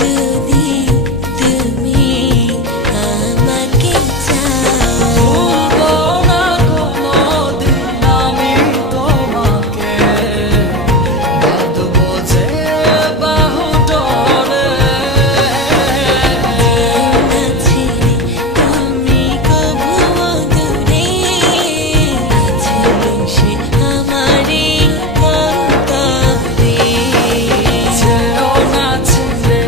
যদি তুমি আমাকে চাও, ভুলবো না কোনোদিন আমি তোমাকে, বাঁধবো যে বাহু ডোরে। যেও না ছেড়ে তুমি কভুও দূরে, আছে বসে আমারই অন্তরে। যেও না ছেড়ে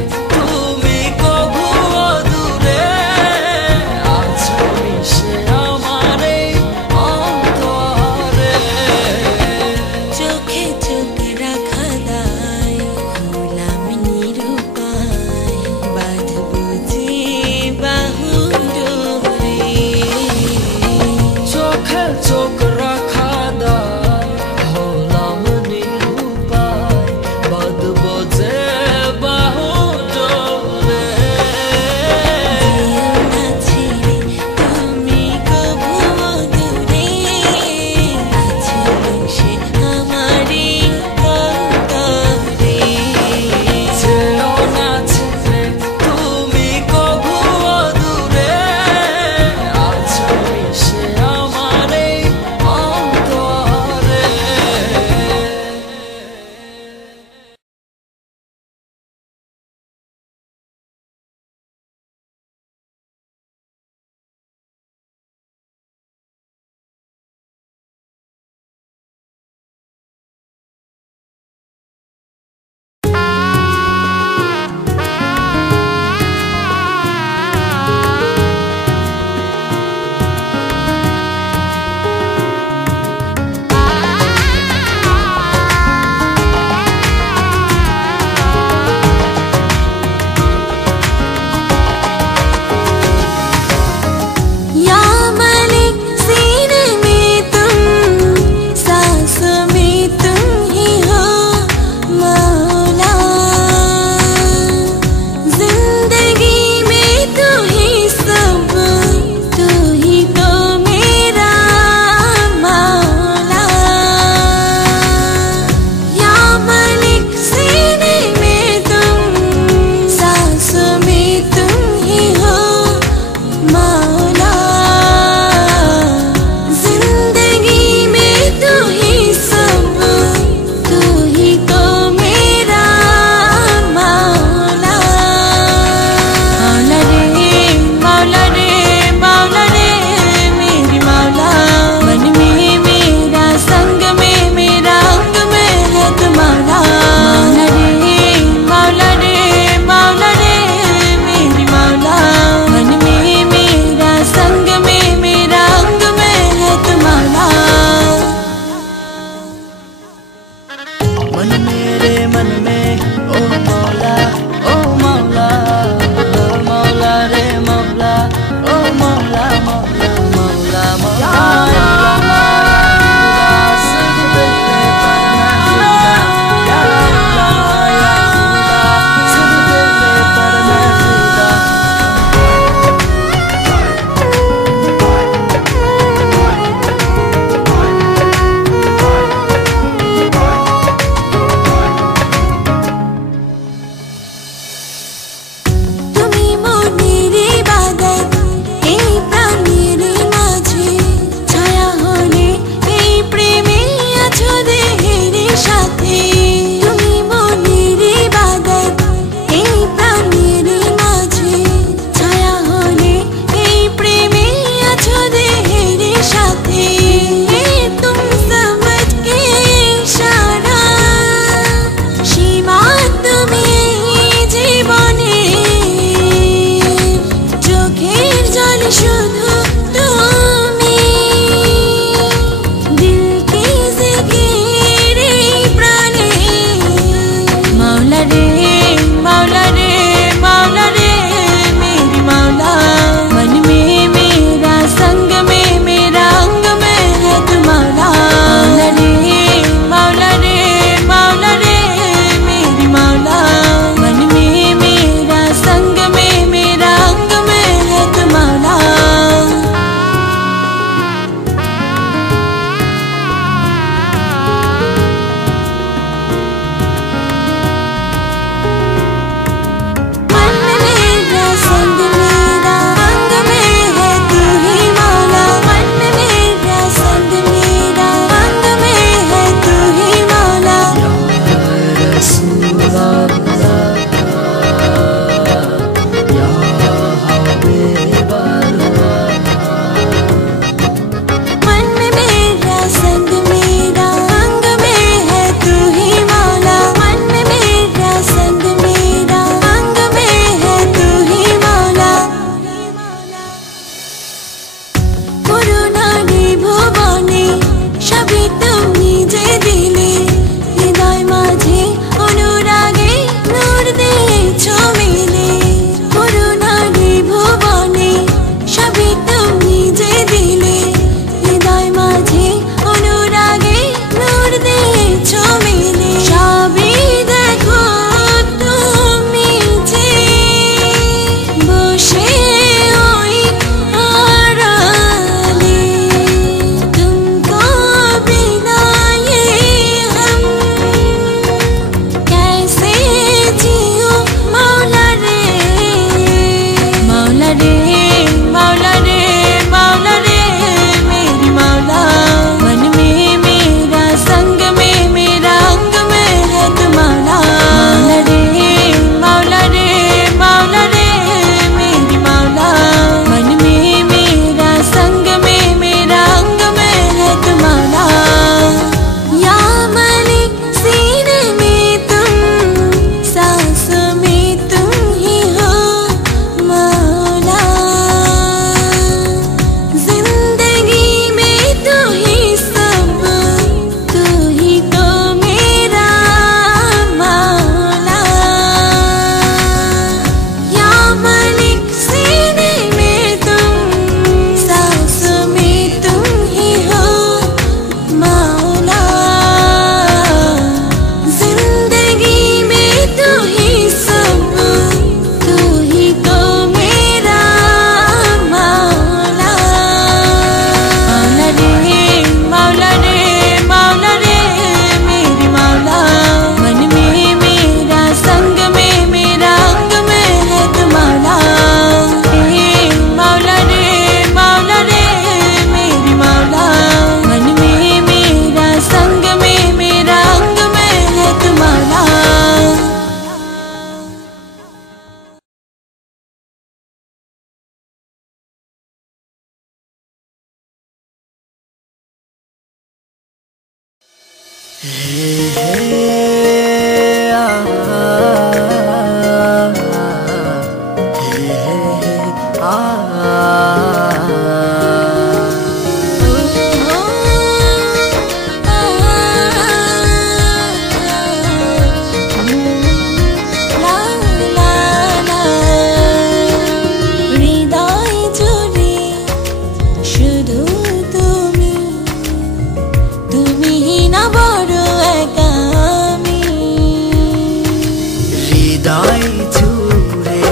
হৃদয় জুড়ে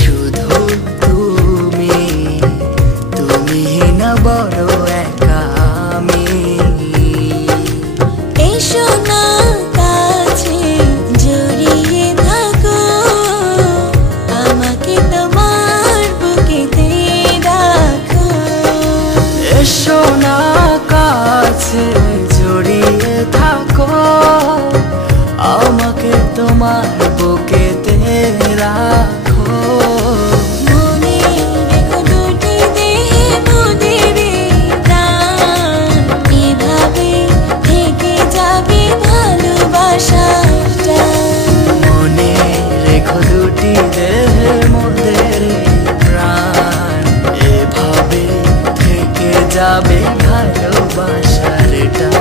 শুধু তুমি, তুমি না বড় একা আমি। এসো না কাছে জড়িয়ে থাকো, আমাকে তোমার বুকেতে রাখো। এসো না কাছে জড়িয়ে থাকো, আমাকে তোমার বুকেতে রাখো। মনে রেখো দুটি দেহে মোদের প্রাণ, এভাবে থেকে যাবে ভালোবাসাটা। মনে রেখো দুটি দেহে মোদের প্রাণ, এভাবে থেকে যাবে ভালোবাসার টান।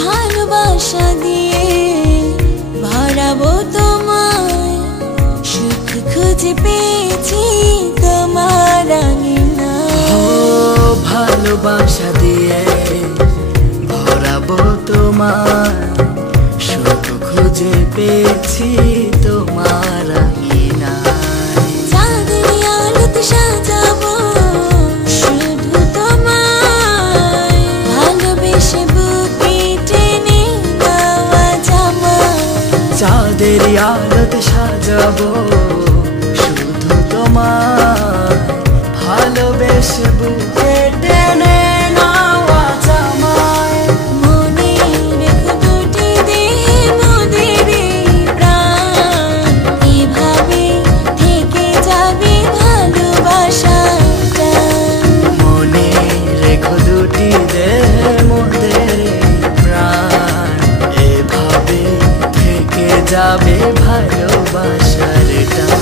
ভালোবাসা দিয়ে ভরাবো তোমায়, সুখ খুঁজে পেয়েছি তোমার আঙিনায়। ও ভালোবাসা দিয়ে ভরাবো তোমার, সুখ খুঁজে পেয়েছি তোমার আঙিনায়। চাঁদের আলোতে সাজাবো শুধু তোমায়, ভালোবেসে বুকে টেনে নেওয়া জামায়। চাঁদের আলোতে সাজাবো শুধু তোমার, ভালোবেসে বুকে টেনে নেওয়া জামায়। মনে রেখো দুটি দেহে মোদের প্রাণ, এভাবে থেকে যাবে ভালোবাসাটা। মনে রেখো দুটি দেহে মোদের প্রাণ, এভাবে থেকে যাবে ভালোবাসার টান।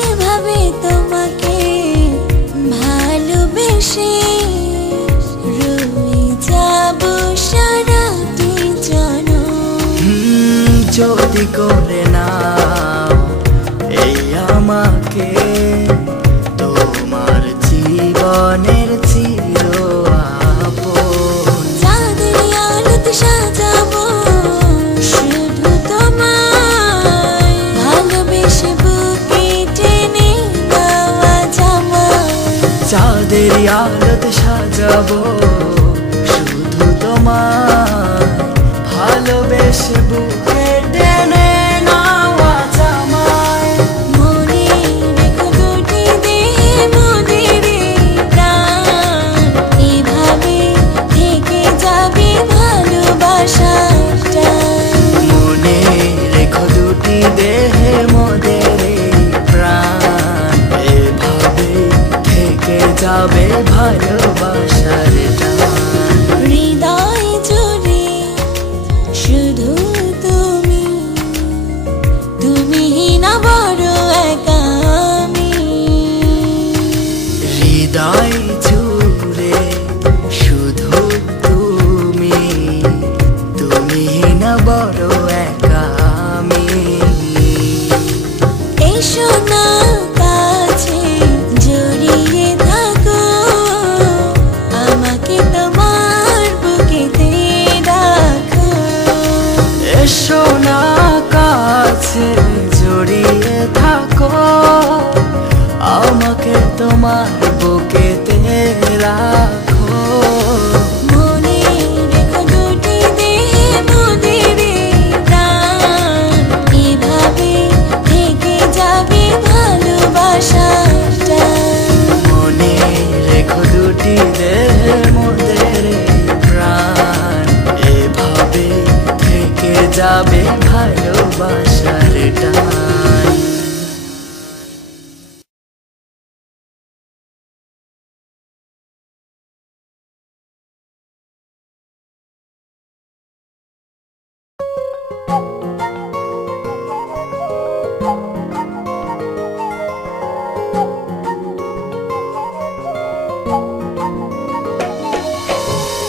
এভাবে তোমাকে ভালোবেসে রয়ে যাব সারাটি জনম। যদি করে নাও এই আমাকে তোমার জীবনের চির আপন। চাঁদের আলোতে সাজাবো শুধু তোমায়, ভালোবেসে বুকে টেনে নেওয়া জামায়। চাঁদের আলোতে সাজাবো শুধু তোমার, ভালোবেসে বুকে টেনে নেওয়া জামায়। মনে রেখো দুটি দেহে মোদের প্রাণ, এভাবে থেকে যাবে ভালোবাসাটা। মনে রেখো দুটি দেহে মোদের প্রাণ, এভাবে থেকে যাবে ভালোবাসার টান। হৃদয় জুড়ে শুধু তুমি। এসো না কাছে জড়িয়ে থাকো, আমাকে তোমার বুকেতে রাখো। মনে রেখো দুটি দেহে মোদের প্রাণ, এভাবে থেকে যাবে ভালোবাসাটা। মনে রেখো দুটি দেহে মোদের প্রাণ, এভাবে থেকে যাবে ভালোবাসার টান।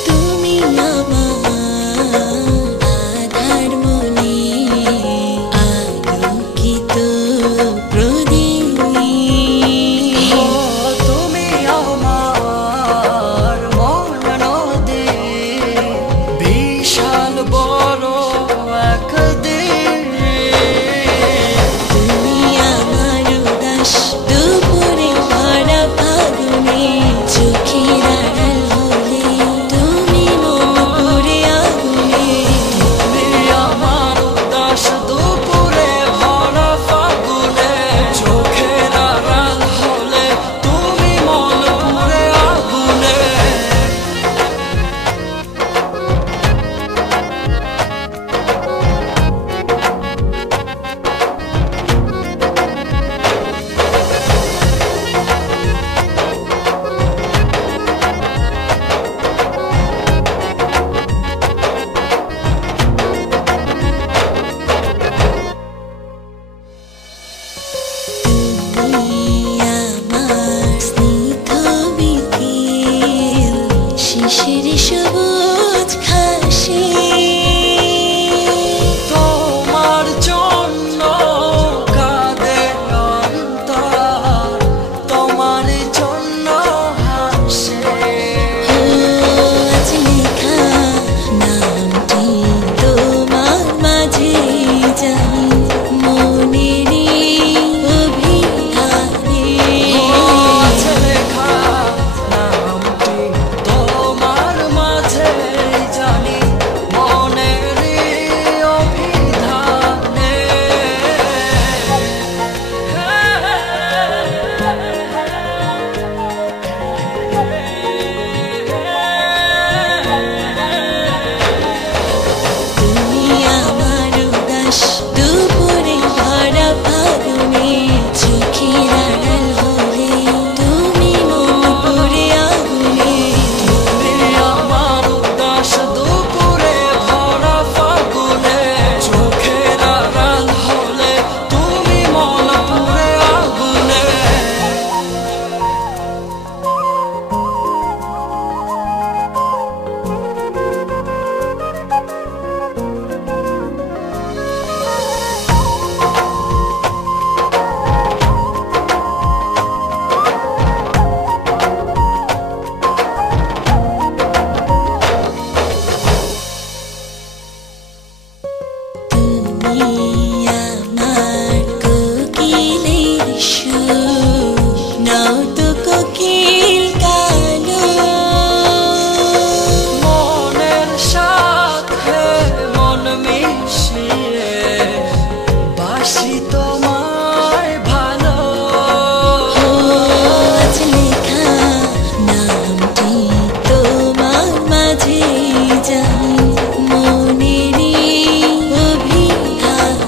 তুমি আমার আধার মনে আলোকিত প্রদীপ। তুমি আমার মন নদী, বিশাল বড় এক দ্বীপ। তুমি আমার উদাস দুপুরে ভরা ফাগুনে, চোখের আড়াল হলে তুমি মন পুড়ে আগুনে। তুমি আমার উদাস দুপুরে ভরা ফাগুনে, চোখের আড়াল হলে তুমি মন পুড়ে আগুনে। তুমি আমার স্নিগ্ধ বিকেল, শিশির সবুজ ঘাসে। তোমার জন্য কাঁদে অন্তর, তোমার জন্য হাসে। আজ লেখা নামটি তোমার মাঝে জানি, মনেরই অভিধানে। আজ লেখা নামটি তোমার মাঝে জানি, মনেরই অভিধানে। তুমি আমার উদাস দুপুরে ভরা ফাগুনে, চোখের আড়াল হলে তুমি মন পুড়ে আগুনে। তুমি আমার উদাস দুপুরে ভরা ফাগুনে, চোখের আড়াল হলে তুমি মন পুড়ে আগুনে। তুমি আমার কোকিলের সুর, নাও তো কোকিল কালো। মনের সাথে মন মিশিয়ে বাসি তোমায় ভালো। আজ লেখা নামটি তোমার মাঝে জানি, মনেরই অভিধানে।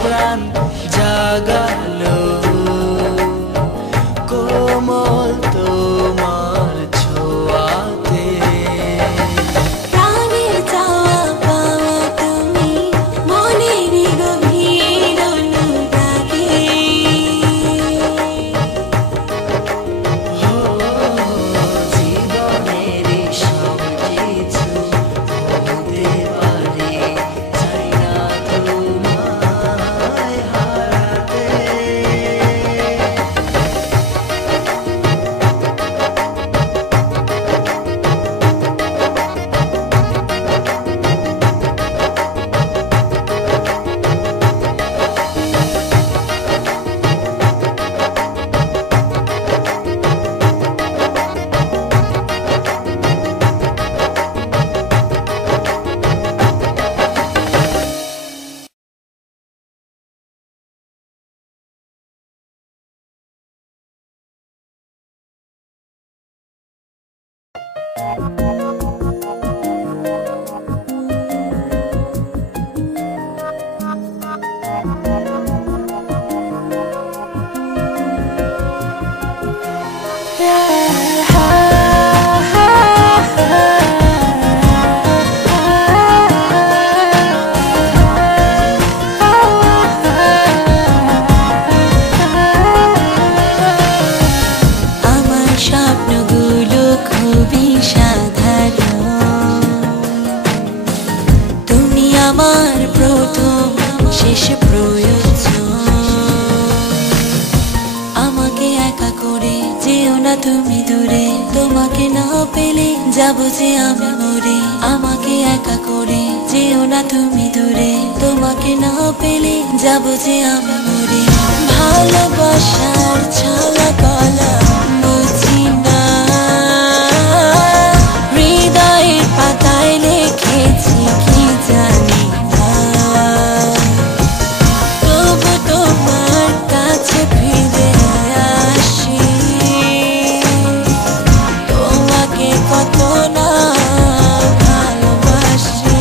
প্রাণ জাগালো কোমল তোমার ছোঁয়াতে। প্রাণের চাওয়া পাওয়া তুমি মনের গভীর অনুরাগে। জীবনের সব কিছু হতে পারে, চাই না তোমায় হারাতে। আমার স্বপ্নগুলো খুবই সাধারণ, তুমি আমার প্রথম শেষ প্রয়োজন। আমাকে একা করে যেও না তুমি দূরে, তোমাকে না পেলে যাবো যে আমি মরে। আমাকে একা করে যেও না তুমি দূরে, তোমাকে না পেলে যাবো যে আমি মরে। ভালোবাসার ছলা কলা বুঝি না, হৃদয়ের পাতায় লিখেছি কি জানি না। তবু তোমার কাছে ফিরে আসি, তোমাকে কত না ভালোবাসি।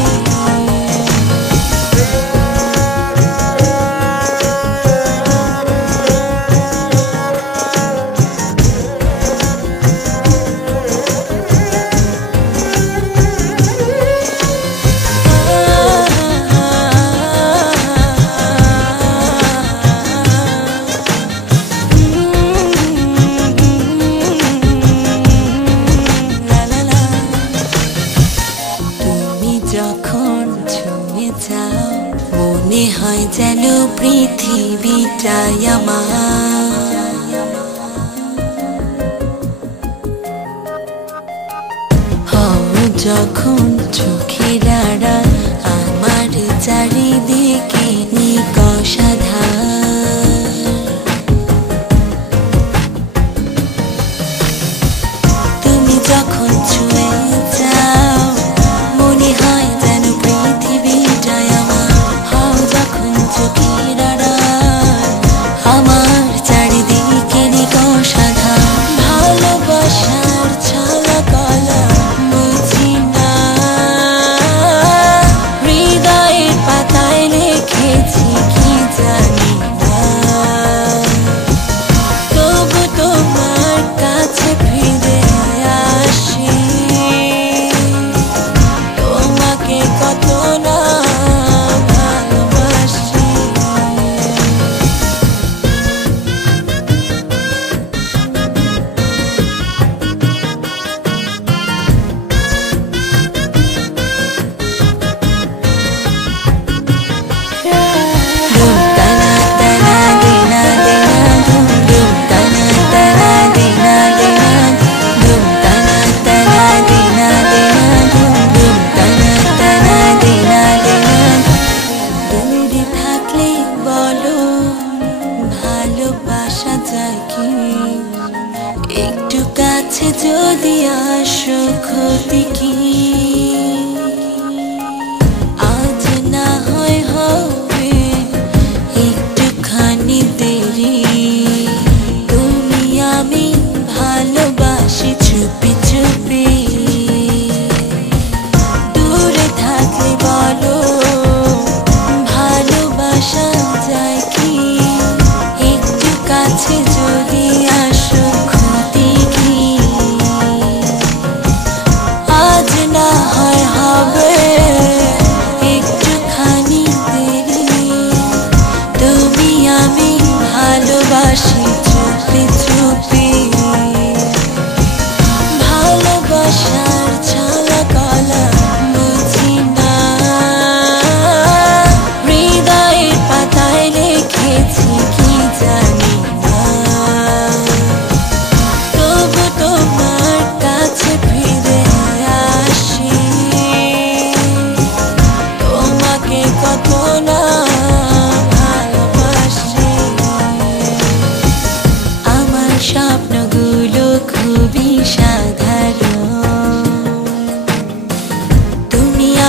তুমি যখন ছুঁয়ে যাও মনে হয় যেন পৃথিবীটাই আমার। হও যখন চোখের আড়াল, আমার চারিদিকে নিকষাধার। তুমি যখন ছুঁয়ে যাও মনে হয় যেন পৃথিবীটাই আমার। হও যখন চোখের আড়াল, আমার চারিদিকে নিকষাধার। ভালোবাসার ছলা কলা বুঝি না,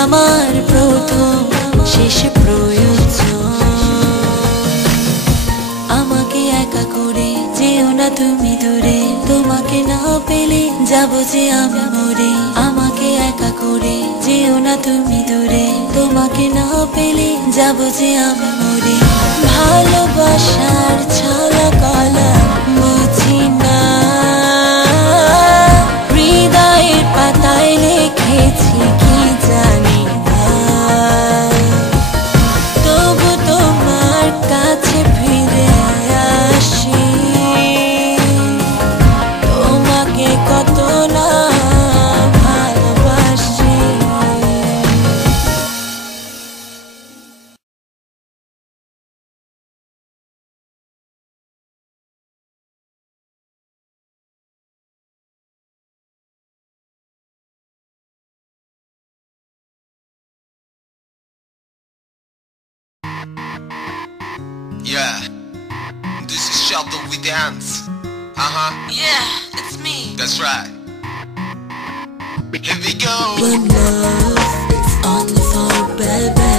আমার প্রথম শেষ প্রয়োজন। আমাকে একা করে যেও না তুমি দূরে, তোমাকে না পেলে যাবো যে আমি মরে। আমাকে একা করে যেও না তুমি দূরে, তোমাকে না পেলে যাবো যে আমি মরে। ভালোবাসার ছলা কলা বুঝি না, হৃদয়ের পাতায় লিখেছি কি জানি না। তবু তোমার কাছে ফিরে আসি, তোমাকে কত না ভালোবাসি। Yeah, this is Sheldon with Dance. Yeah, it's me. That's right. Here we go. One love is only for baby.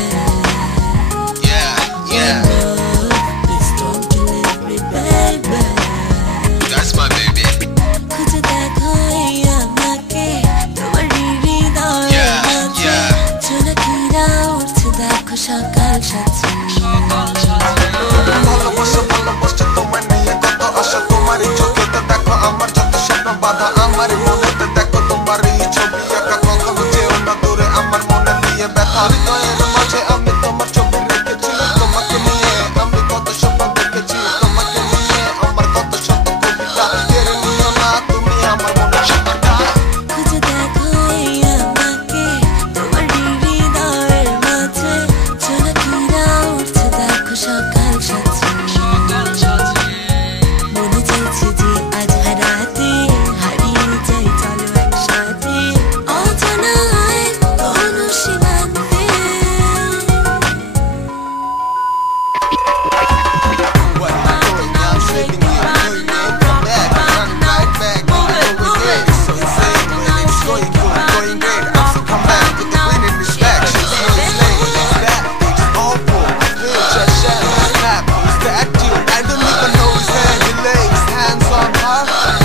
Yeah, yeah. Love, please don't leave me, baby. That's my baby. খুঁজে দেখো এই আমাকে, তোমার হৃদয়ের Yeah, মাঝে। yeah. জোনাকিরা উঠছে দেখো সকাল সাথে। ভালোবাসা ভালোবাসা তোমার নিয়ে কত আশা, তোমারই চোখেতে দেখো আমার যত স্বপ্ন বাধা। আমারই মনেতে দেখো তোমারই ছবি আঁকা, কখনো যেও না দূরে আমার মনে নিয়ে ব্যথা। হৃদয়ের মাঝে আমি তোমার ছবি রেখেছি, তোমাকে নিয়ে আমি কত স্বপ্ন দেখেছি। তোমাকে নিয়ে আমার কত শত কবিতা, কেড়ে নিও না তুমি আমার মনে সাঁতারটা। খুঁজে দেখো এই আমাকে, তোমার হৃদয়ের মাঝে। জোনাকিরা উঠছে দেখো সকাল সাথে। মনে চাইছে যে আজ হারাতে, হারিয়ে যাই চলো একসাথে। অজানায় কোনো সীমান্তে। What am I doing now? Saving you, doing it, come back, run right back, going great. So insane when it's going good, going great. I'm so come back with the wind in this back. She's so insane, that it's awful. I feel just shut snap. Who's that dude? I don't even know his hand. He lays hands on her.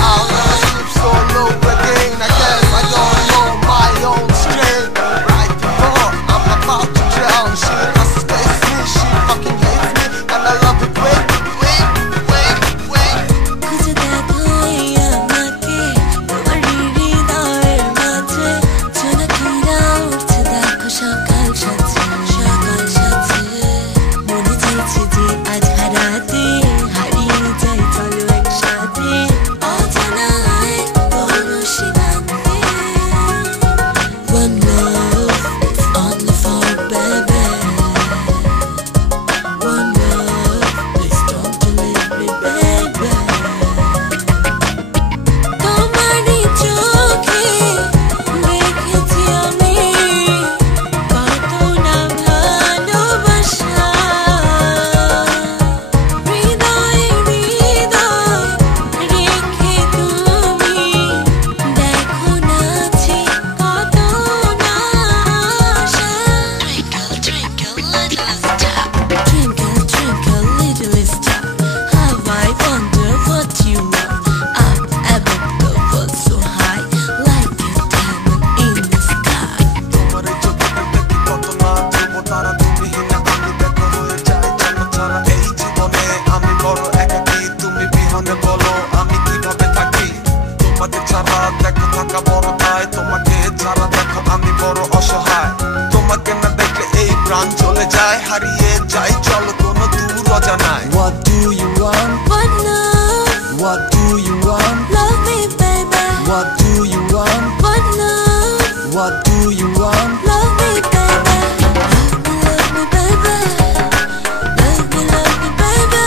I'll never sleep so low again. I guess I don't know my own strength. Right before I'm about to drown, she hesitates me, she fucking hates me, and I love it. Wait, wait, wait, wait. খুঁজে দেখো এই আমাকে, তোমার হৃদয়ের মাঝে। জোনাকিরা উঠছে দেখো সকাল সাথে। সকাল সাথে মনে চাইছে যে আজ হারাতে, হারিয়ে যাই চলো একসাথে। অজানায় কোনো সীমান্তে। One love is only for baby. One love, please don't leave me, baby. তোমারই চোখে দেখেছি আমি কত না ভালোবাসা। হৃদয়ে হৃদয় রেখে তুমি দেখো নাচি কত না আশা। Twinkle, twinkle, little star, how I wonder what you are. Up above the world so high, like a diamond in the sky. তোমার এই চোখেতে দেখি কত না ধ্রুব তারা, তুমিহীন আমি দেখো হয়ে যায় জন্মছাড়া। এই জীবনে আমি বড় একাকী, তুমি বিহনে বলো আমি কিভাবে থাকি। তোমাকে ছাড়া দেখো থাকা বড় দায়, তোমাকে ছাড়া দেখো আমি বড় অসহায়। তোমাকে না দেখলে এই প্রাণ চলে যায়, হারিয়ে যাই চলো কোনো দূর অজানায়। What do you want? One love, What do you want? love me, baby. What do you want? One love, What do you want? love me, baby. Love me, baby. Love me, love me, baby.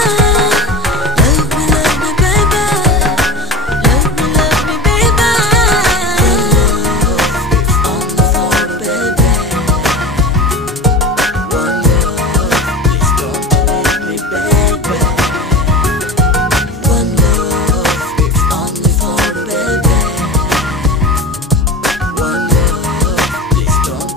Love me, love me, baby. Love me, love me, baby. One love is only for baby. One love, please don't leave me, baby. One love is only for baby. One love, please don't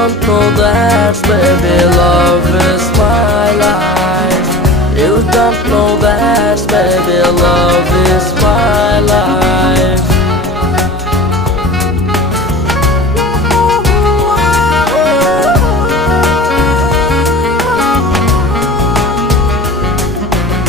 don't know that, baby, love is my life. You don't know that, baby, love is my life.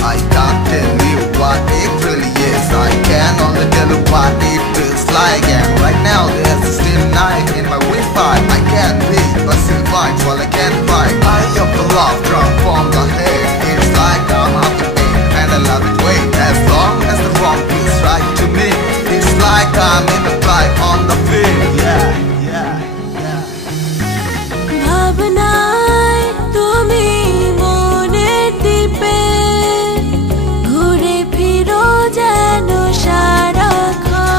I can't tell you what it really is. I can only tell you what it feels like. And right now there's a still night in my Wi-Fi. I can't read but still find while I can't find. I of the love drunk from the head. It's like I'm up to date and I love it way. As long as the wrong feels right to me, it's like I'm in the flight on the field. Yeah, yeah, yeah. ভাবনায় তুমি মনের দ্বীপে ঘুরে ফিরো যেন সারাক্ষণ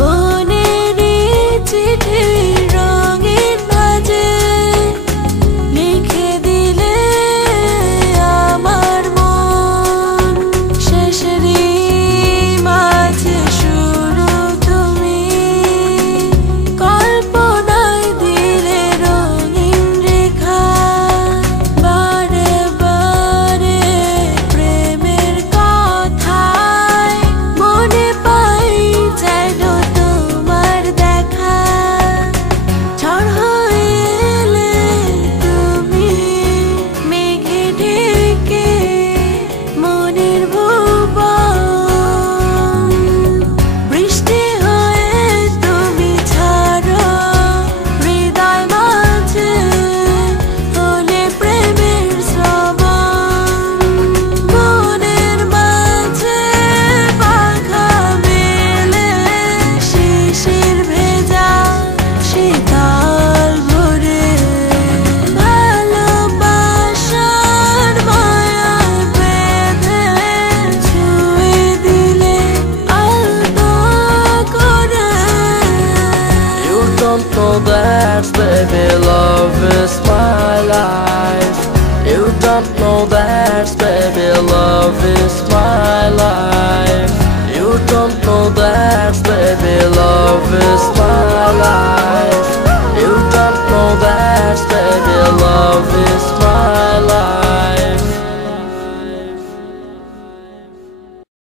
মনেরই চিঠি রঙিন ভাঁজে লিখে দিলে আমার মন শেষেরই মাঝে শুরু তুমি কল্পনায় দিলে রঙিন রেখা বারে বারে প্রেমের কথায় মনে পাই যেন তোমার দেখা ঝড় হয়ে এলে তুমি মেঘে ঢেকে মনের ভুবন বৃষ্টি হয়ে তুমি ছাড়ো হৃদয় মাঝে হলে প্রেমের শ্রবণ মনের মাঝে পাখা মেলে শিশির ভেজা শীতল ভোরে ভালোবাসার মায়ায় বেঁধে ছুঁয়ে দিলে আলতো করে You don't know that, baby, love is my life. You don't know that, baby, love is my life. You don't know that, baby,